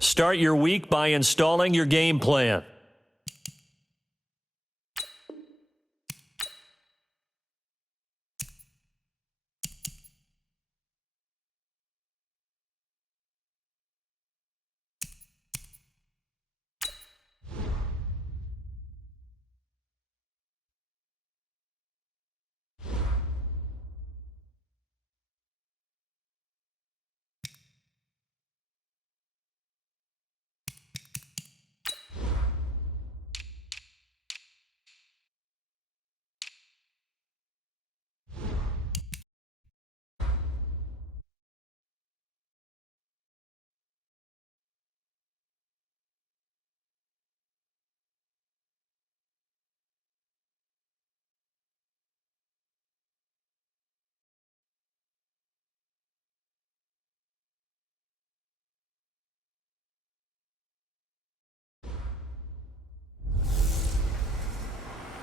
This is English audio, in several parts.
Start your week by installing your game plan.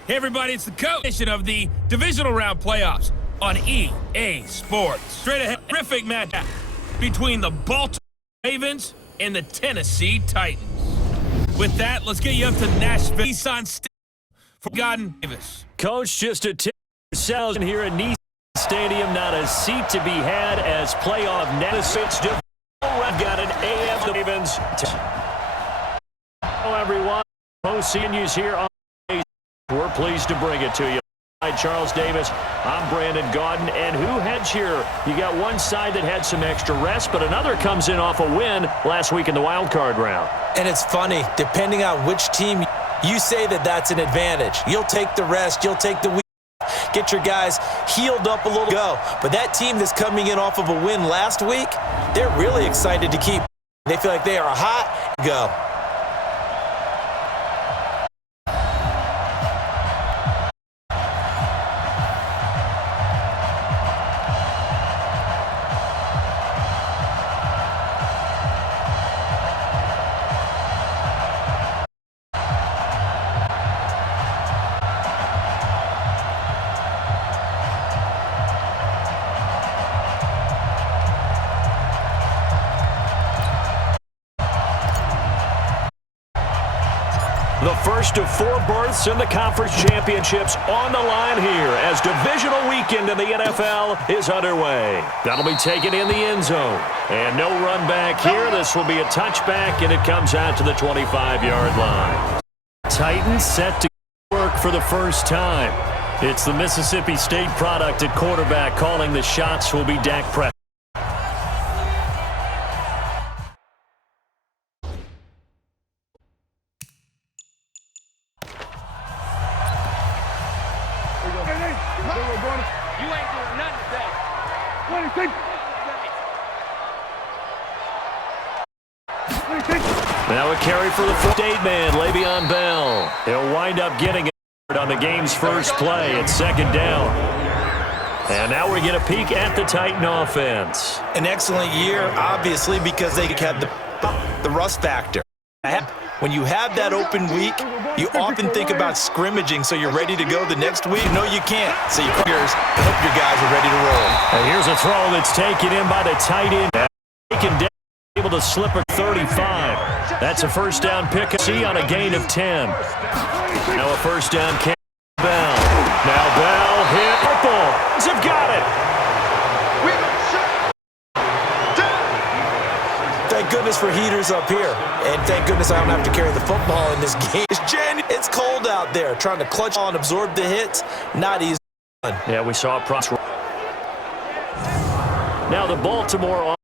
Hey everybody, it's the coach of the divisional round playoffs on EA Sports. Straight ahead, terrific matchup between the Baltimore Ravens and the Tennessee Titans. With that, let's get you up to Nashville. Nissan for Godden Davis. Coach, just a tip yourselves here at Nissan Stadium. Not a seat to be had as playoff Nashville's got an AF Ravens. Hello everyone, postseason here on. We're pleased to bring it to you. Charles Davis, I'm Brandon Gaudin, and who heads here? You got one side that had some extra rest, but another comes in off a win last week in the wild card round. And it's funny, depending on which team you say that's an advantage. You'll take the rest, you'll take the week, get your guys healed up a little go. But that team that's coming in off of a win last week, they're really excited to keep. They feel like they are hot, go. The first of 4 berths in the conference championships on the line here as divisional weekend in the NFL is underway. That'll be taken in the end zone. And no run back here. This will be a touchback, and it comes out to the 25-yard line. Titans set to work for the first time. It's the Mississippi State product at quarterback. Calling the shots will be Dak Prescott. You ain't doing nothing today. Now a carry for the 48-man, Le'Veon Bell. He'll wind up getting it on the game's first play at second down. And now we get a peek at the Titan offense. An excellent year, obviously, because they had the rust factor. When you have that open week, you often think about scrimmaging so you're ready to go the next week. No, you can't. So you hope your guys are ready to roll. And here's a throw that's taken in by the tight end. Able to slip a 35. That's a first down pick. See on a gain of 10. Now a first down catch. Bell. Now Bell hit. Purple. Have got it. Thank goodness for heaters up here. And thank goodness I don't have to carry the football in this game. It's cold out there. Trying to clutch on and absorb the hits. Not easy. Yeah, we saw it. Now the Baltimore.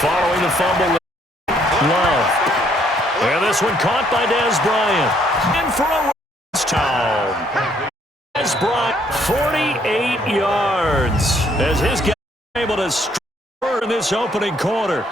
Following the fumble, Love. And this one caught by Dez Bryant. In for a touchdown. Dez Bryant, 48 yards. As his guy able to score in this opening quarter.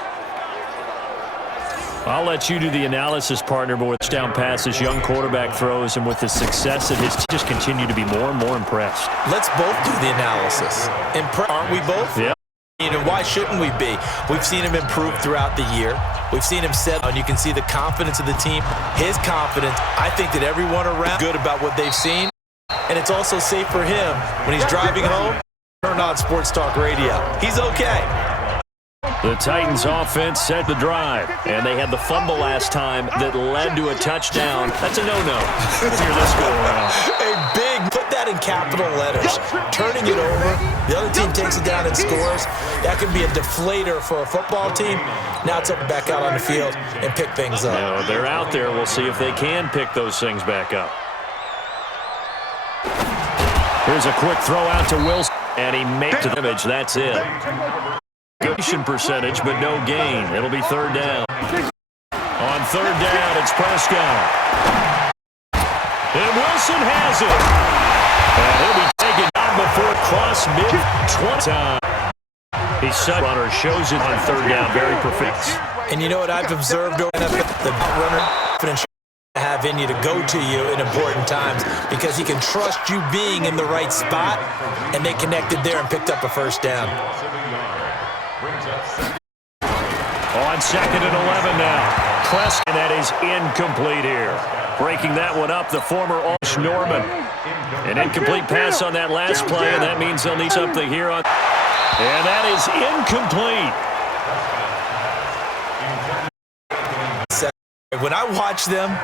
I'll let you do the analysis, partner, but with touchdown passes, young quarterback throws, and with the success of his team, just continue to be more and more impressed. Let's both do the analysis. Aren't we both? Yeah. You know, why shouldn't we be? We've seen him improve throughout the year. We've seen him set, and you can see the confidence of the team. His confidence, I think that everyone around good about what they've seen, and it's also safe for him when he's driving home, turn on Sports Talk Radio. He's okay. The Titans offense set the drive, and they had the fumble last time that led to a touchdown. That's a no-no. Hear this go around. A big, put that in capital letters. Turning it over, the other team takes it down and scores. That can be a deflator for a football team. Now it's up back out on the field and pick things up. No, they're out there. We'll see if they can pick those things back up. Here's a quick throw out to Wilson, and he makes the image. That's it. Good percentage, but no gain. It'll be third down. On third down, it's Prescott. And Wilson has it. And he'll be taken down before cross mid-20 time. His set runner shows it on third down. Very perfect. And you know what I've observed over the runner confidence have in you to go to you in important times because he can trust you being in the right spot, and they connected there and picked up a first down. On second and 11 now. Prescott, that is incomplete here. Breaking that one up, the former Alsh Norman. An incomplete pass on that last play, and that means they'll need something here on. And that is incomplete. When I watch them,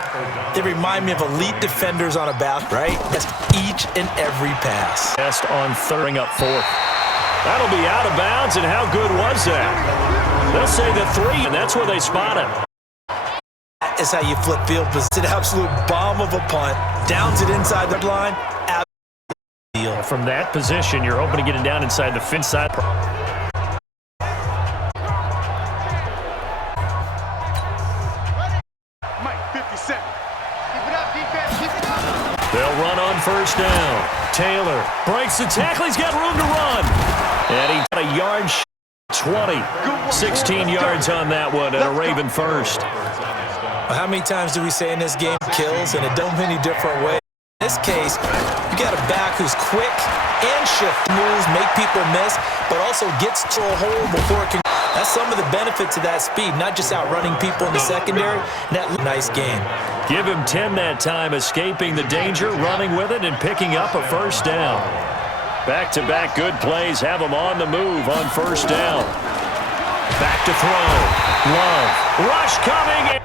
they remind me of elite defenders on a basketball, right? That's each and every pass. Best on third up fourth. That'll be out of bounds, and how good was that? They'll say the 3, and that's where they spot it. That is how you flip field position. An absolute bomb of a punt. Downs it inside the line. Deal. From that position, you're hoping to get it down inside the fence side. They'll run on first down. Taylor breaks the tackle. He's got room to run. And he got a yard 20. 16 yards on that one, and a Raven first. How many times do we say in this game kills, and it don't many different ways? In this case, you got a back who's quick and shift moves, make people miss, but also gets to a hole before it can. That's some of the benefits of that speed, not just outrunning people in the secondary. That nice game. Give him 10 that time, escaping the danger, running with it, and picking up a first down. Back-to-back good plays have him on the move on first down. Back to throw. Love. Rush coming.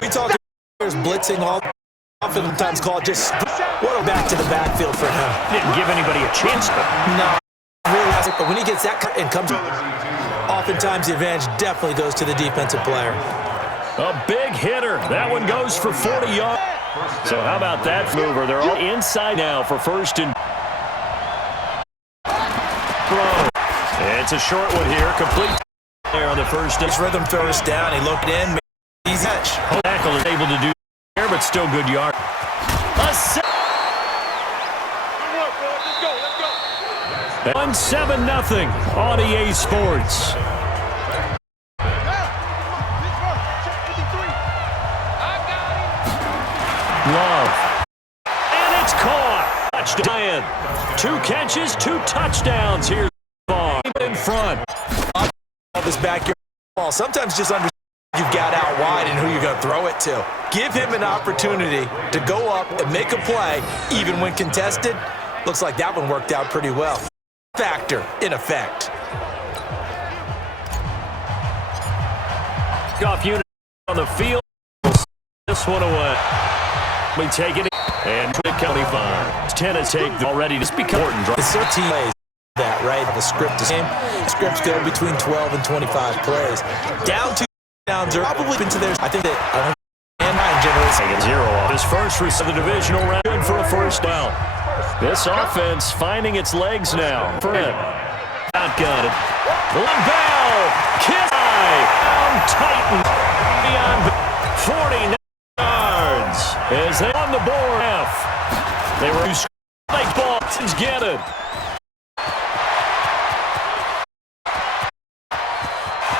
We talk players blitzing all oftentimes called just what a back to the backfield for him. Didn't give anybody a chance to. No, really hasn't. But when he gets that cut and comes, oftentimes the advantage definitely goes to the defensive player. A big hitter. That one goes for 40 yards. So how about that mover? They're all inside now for first and throw. It's a short one here. Complete there on the first. His rhythm throws down. He looked in. He's catch. Tackle is able to do there, but still good yard. A 1-7-0 on EA Sports. Love. And it's caught. Touchdown. 2 catches, 2 touchdowns. Here's Barr in front. Of his backyard ball. Sometimes just understand you've got out wide and who you're going to throw it to. Give him an opportunity to go up and make a play, even when contested. Looks like that one worked out pretty well. Factor, in effect. Off unit on the field. This one away. We take it and 25. 10 is taken already. This becomes important. It's 13 plays that, right? The script is same. Scripts go between 12 and 25 plays. Down 2 downs are probably into their. I think that and 9 generally taking 0 off. His first receive the divisional round. Good for a first down. This offense finding its legs now. For him. Outgun it. LaBelle. Kiss. Down Titan. Beyond 49 yards. As they on the board. They were like Boston's get it.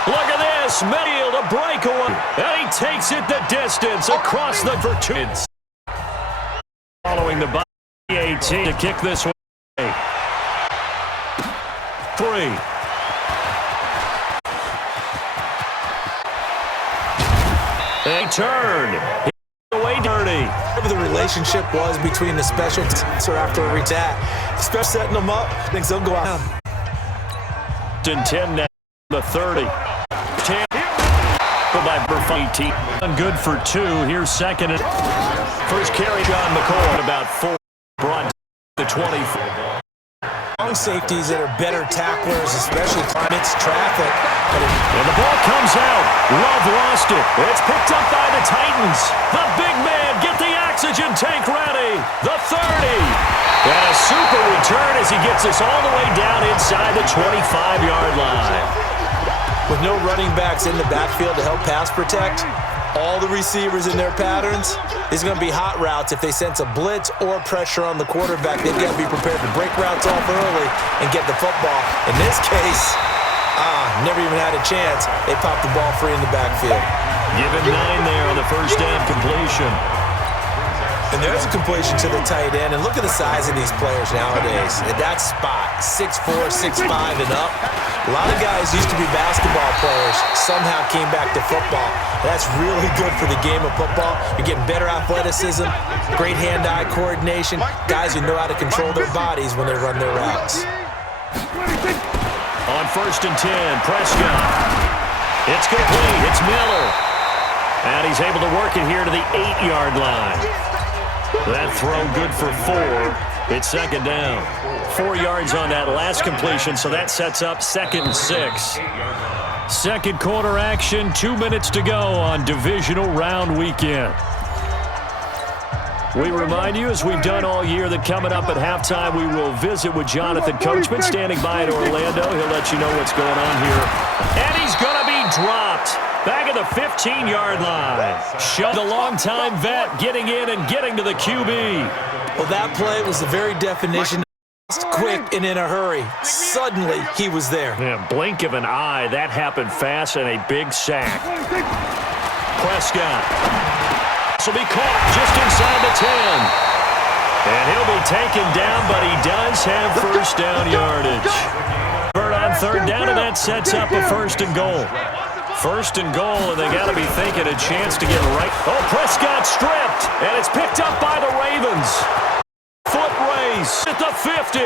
Look at this. Mayfield a breakaway. And he takes it the distance across the for 2. Following the by 18 to kick this way. 3. They turn. Away dirty. Whatever the relationship was between the special teams or after a retat, especially setting them up, thinks they'll go out. 10 now, the 30. 10 by Burfighty. Good for 2. Here's second. And first carry, John McCoy. About 4. Brought the 20. Long safeties that are better tacklers, especially amidst traffic. And the ball comes out. Love lost it. It's picked up by the Titans. The big man, get the oxygen tank ready. The 30. And a super return as he gets us all the way down inside the 25-yard line. With no running backs in the backfield to help pass protect, all the receivers in their patterns, these are going to be hot routes. If they sense a blitz or pressure on the quarterback, they've got to be prepared to break routes off early and get the football. In this case, never even had a chance. They popped the ball free in the backfield. Given 9 there on the first down completion. And there's a completion to the tight end. And look at the size of these players nowadays. At that spot, 6'4", 6'5", and up. A lot of guys used to be basketball players, somehow came back to football. That's really good for the game of football. You're getting better athleticism, great hand-eye coordination, guys who know how to control their bodies when they run their routes. On first and 10, Prescott. It's complete. It's Miller. And he's able to work it here to the 8-yard line. That throw good for 4. It's second down. 4 yards on that last completion, so that sets up 2nd and 6. Second quarter action, 2 minutes to go on divisional round weekend. We remind you, as we've done all year, that coming up at halftime, we will visit with Jonathan Coachman standing by in Orlando. He'll let you know what's going on here. And he's going to be dropped back at the 15-yard line. Show the longtime vet getting in and getting to the QB. Well, that play was the very definition. Quick and in a hurry. Suddenly, he was there. Yeah, blink of an eye. That happened fast and a big sack. Prescott. This will be caught just inside the 10. And he'll be taken down, but he does have first down yardage. Bird on third down, and that sets up a first and goal. First and goal, and they got to be thinking a chance to get right. Oh, Prescott stripped, and it's picked up by the Ravens. Foot race at the 50,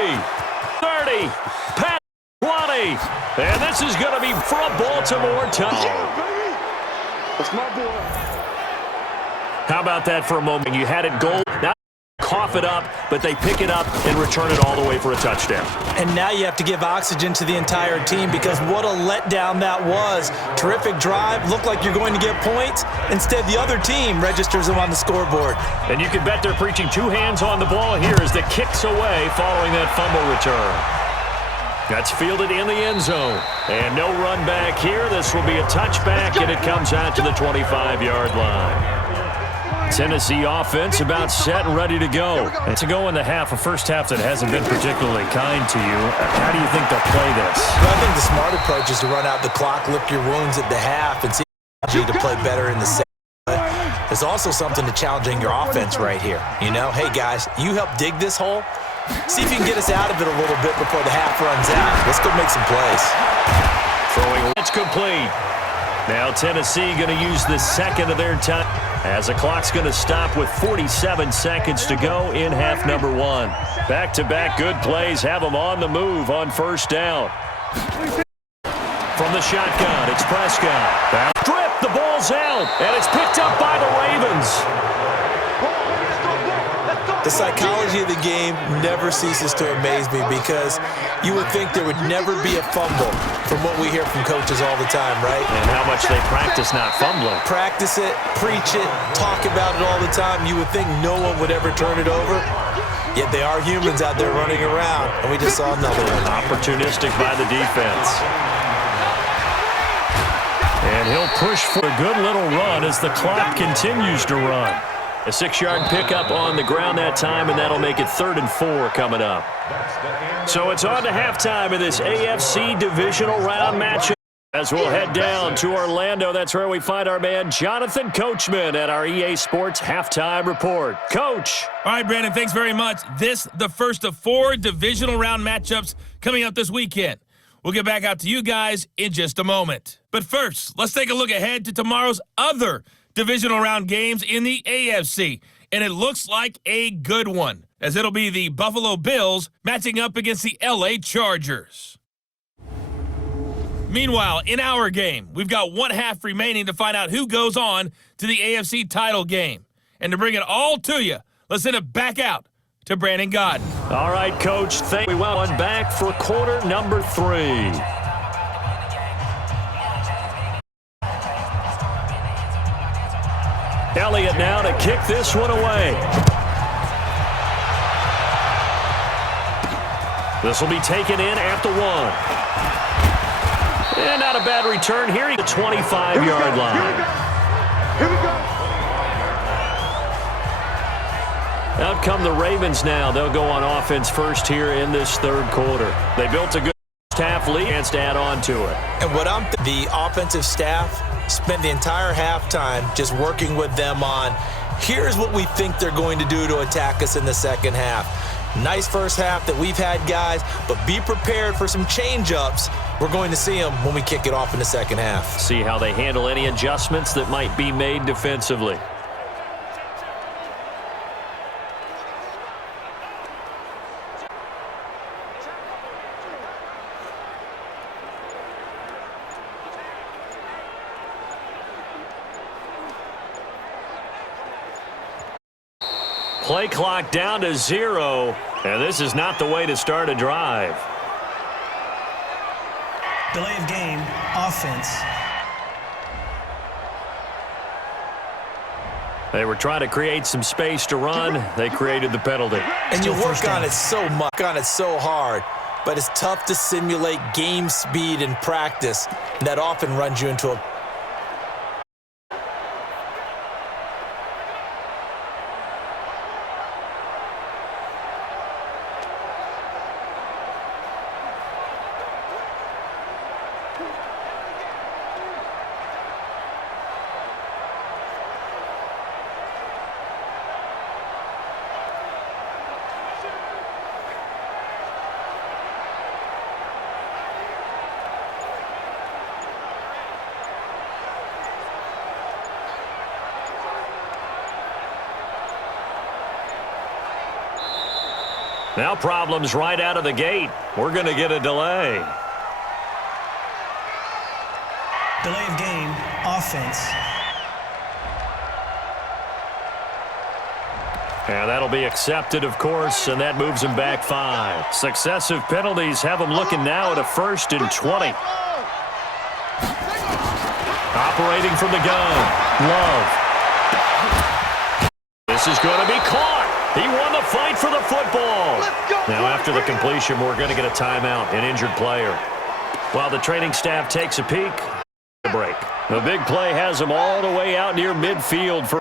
30, past 20. And this is going to be for a Baltimore touchdown. That's my boy. How about that for a moment? You had it goal. Now cough it up, but they pick it up and return it all the way for a touchdown. And now you have to give oxygen to the entire team because what a letdown that was. Terrific drive. Looked like you're going to get points. Instead, the other team registers them on the scoreboard. And you can bet they're preaching two hands on the ball here as the kick's away following that fumble return. That's fielded in the end zone. And no run back here. This will be a touchback, and it comes out to the 25-yard line. Tennessee offense about set and ready to go. And to go in the half, a first half that hasn't been particularly kind to you. How do you think they'll play this? Well, I think the smart approach is to run out the clock, lick your wounds at the half, and see you to play better in the second. But there's also something to challenging your offense right here. You know, hey, guys, you help dig this hole. See if you can get us out of it a little bit before the half runs out. Let's go make some plays. Throwing, it's complete. Now Tennessee going to use the second of their time as the clock's going to stop with 47 seconds to go in half number one. Back-to-back good plays have them on the move on first down. From the shotgun, it's Prescott. Strip, the ball's out, and it's picked up by the Ravens. The psychology of the game never ceases to amaze me because you would think there would never be a fumble from what we hear from coaches all the time, right? And how much they practice not fumbling. Practice it, preach it, talk about it all the time. You would think no one would ever turn it over. Yet they are humans out there running around, and we just saw another one. Opportunistic by the defense. And he'll push for a good little run as the clock continues to run. A 6-yard pickup on the ground that time, and that'll make it 3rd and 4 coming up. So it's on to halftime in this AFC divisional round matchup. As we'll head down to Orlando, that's where we find our man Jonathan Coachman at our EA Sports Halftime Report. Coach. All right, Brandon, thanks very much. This, the first of 4 divisional round matchups coming up this weekend. We'll get back out to you guys in just a moment. But first, let's take a look ahead to tomorrow's other divisional round games in the AFC, and it looks like a good one, as it'll be the Buffalo Bills matching up against the LA Chargers. Meanwhile, in our game, we've got one half remaining to find out who goes on to the AFC title game. And to bring it all to you, let's send it back out to Brandon Godden. All right, Coach, thank you. Well, one back for quarter number 3. Elliott now to kick this one away. This will be taken in at the 1. And not a bad return here at the 25-yard line. Here we go. Out come the Ravens now. They'll go on offense first here in this 3rd quarter. They built a good half lead and to add on to it. And what the offensive staff spent the entire halftime just working with them on, here's what we think they're going to do to attack us in the second half. Nice first half that we've had, guys, but be prepared for some change-ups. We're going to see them when we kick it off in the second half. See how they handle any adjustments that might be made defensively. Play clock down to 0, and this is not the way to start a drive. Delay of game, offense. They were trying to create some space to run. They created the penalty. And you work on it so much, so hard, but it's tough to simulate game speed in practice. That often runs you into a Now problems right out of the gate. We're going to get a delay. Delay of game, offense. And that'll be accepted, of course, and that moves him back 5. Successive penalties have him looking now at a 1st and 20. Operating from the gun, Love. This is going to be caught. He won the fight for the football. Now, after the completion, we're going to get a timeout, an injured player. While the training staff takes a peek, a break. The big play has him all the way out near midfield for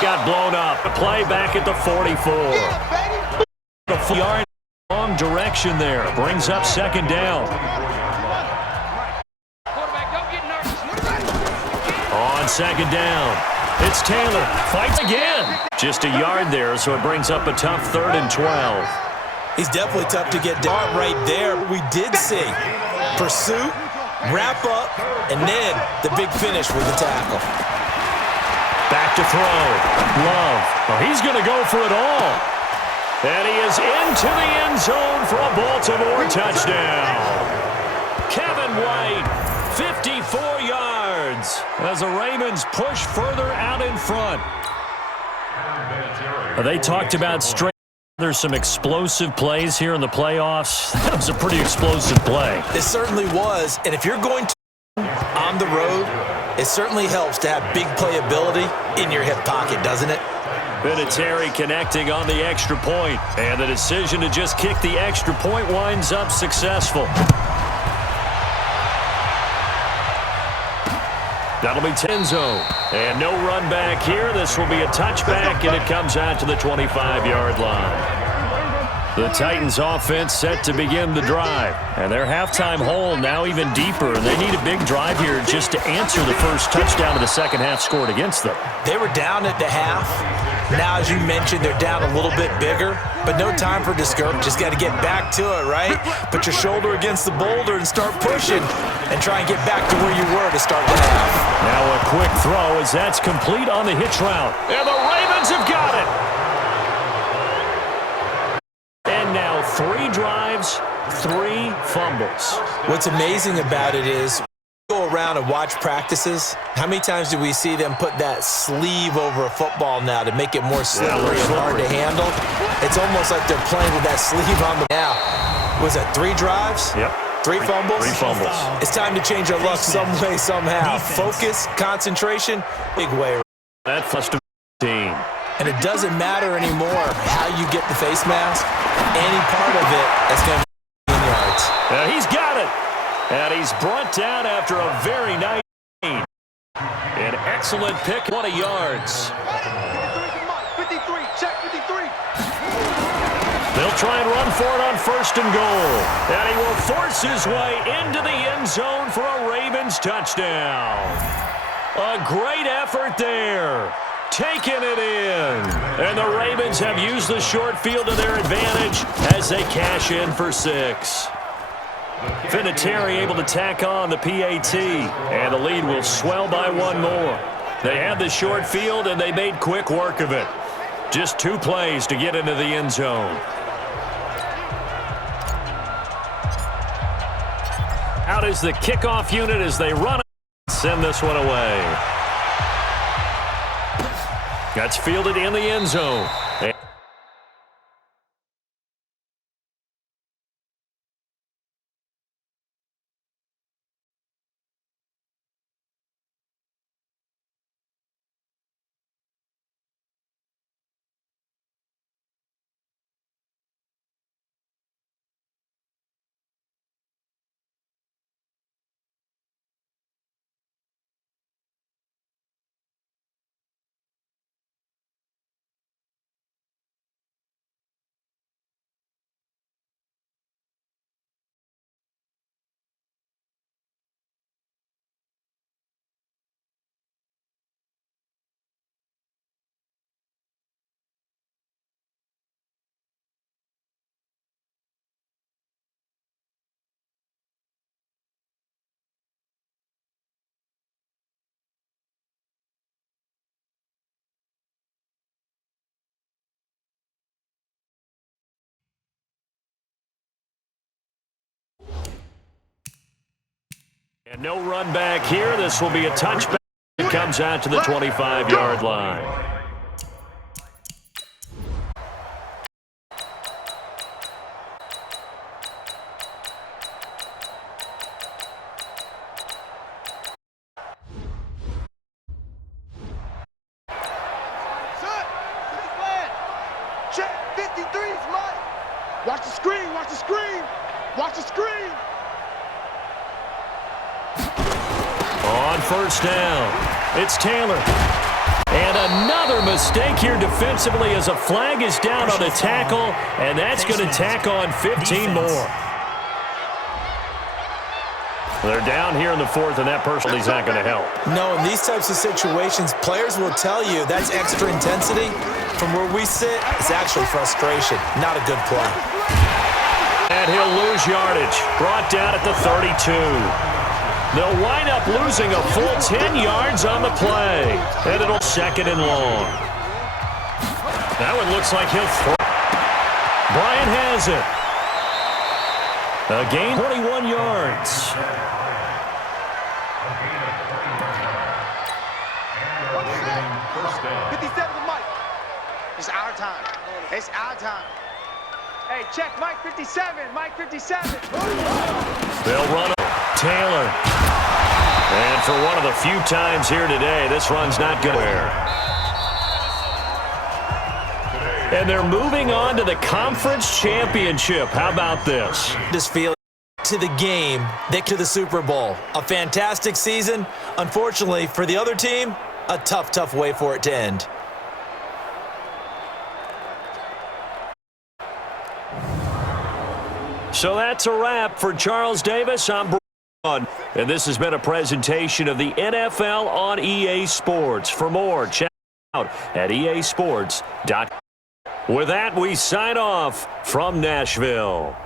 got blown up. A play back at the 44. The yard, wrong direction there. Brings up 2nd down. On 2nd down, it's Taylor. Fights again. Just a yard there, so it brings up a tough 3rd and 12. He's definitely tough to get down right there. We did see pursuit, wrap up, and then the big finish with the tackle. Back to throw. Love. Well, he's going to go for it all. And he is into the end zone for a Baltimore touchdown. Kevin White, 54 yards as the Ravens push further out in front. They talked about straight. There's some explosive plays here in the playoffs. That was a pretty explosive play. It certainly was. And if you're going to on the road, it certainly helps to have big playability in your hip pocket, doesn't it? Vinatieri connecting on the extra point, and the decision to just kick the extra point winds up successful. That'll be 10 zone. And no run back here. This will be a touchback, and it comes out to the 25-yard line. The Titans offense set to begin the drive. And their halftime hole now even deeper. They need a big drive here just to answer the first touchdown of the second half scored against them. They were down at the half. Now, as you mentioned, they're down a little bit bigger, but no time for discouragement. Just got to get back to it, right? Put your shoulder against the boulder and start pushing and try and get back to where you were to start the half. Now a quick throw as that's complete on the hitch route. And the Ravens have got it. And now 3 drives, 3 fumbles. What's amazing about it is go around and watch practices. How many times do we see them put that sleeve over a football now to make it more slippery and hard to handle? It's almost like they're playing with that sleeve on the now. Was that 3 drives? Yep. 3 fumbles? 3 fumbles. It's time to change our luck some way, somehow. Focus, concentration, big way. That first team. And it doesn't matter anymore how you get the face mask. Any part of it that's going to be in yards. He's got it. And he's brought down after a very nice game. An Excellent pick. 20 yards. 53, check 53. They'll try and run for it on 1st and goal. And he will force his way into the end zone for a Ravens touchdown. A great effort there. Taking it in. And the Ravens have used the short field to their advantage as they cash in for 6. Vinatieri able to tack on the PAT. And the lead will swell by 1 more. They had the short field, and they made quick work of it. Just 2 plays to get into the end zone. Out is the kickoff unit as they run and send this one away. That's fielded in the end zone. And no run back here. This will be a touchback. It comes out to the 25-yard line. Check 53 is mine. Watch the screen, watch the screen. Watch the screen. On 1st down, it's Taylor. And another mistake here defensively as a flag is down on the tackle, and that's going to tack on 15 more. They're down here in the 4th, and that personally is not going to help. No, in these types of situations, players will tell you that's extra intensity. From where we sit, it's actually frustration, not a good play. And he'll lose yardage, brought down at the 32. They'll wind up losing a full 10 yards on the play. And it'll 2nd and long. That one looks like he'll throw. Bryant has it. A gain 21 yards. 57 to Mike. It's our time. It's our time. Hey, check Mike 57. Mike 57. They'll run Taylor. And for one of the few times here today, this run's not good. And they're moving on to the conference championship. How about this? This feeling to the game, they to the Super Bowl. A fantastic season. Unfortunately, for the other team, a tough, tough way for it to end. So that's a wrap for Charles Davis. I'm Braun, and this has been a presentation of the NFL on EA Sports. For more, check out at easports.com. With that, we sign off from Nashville.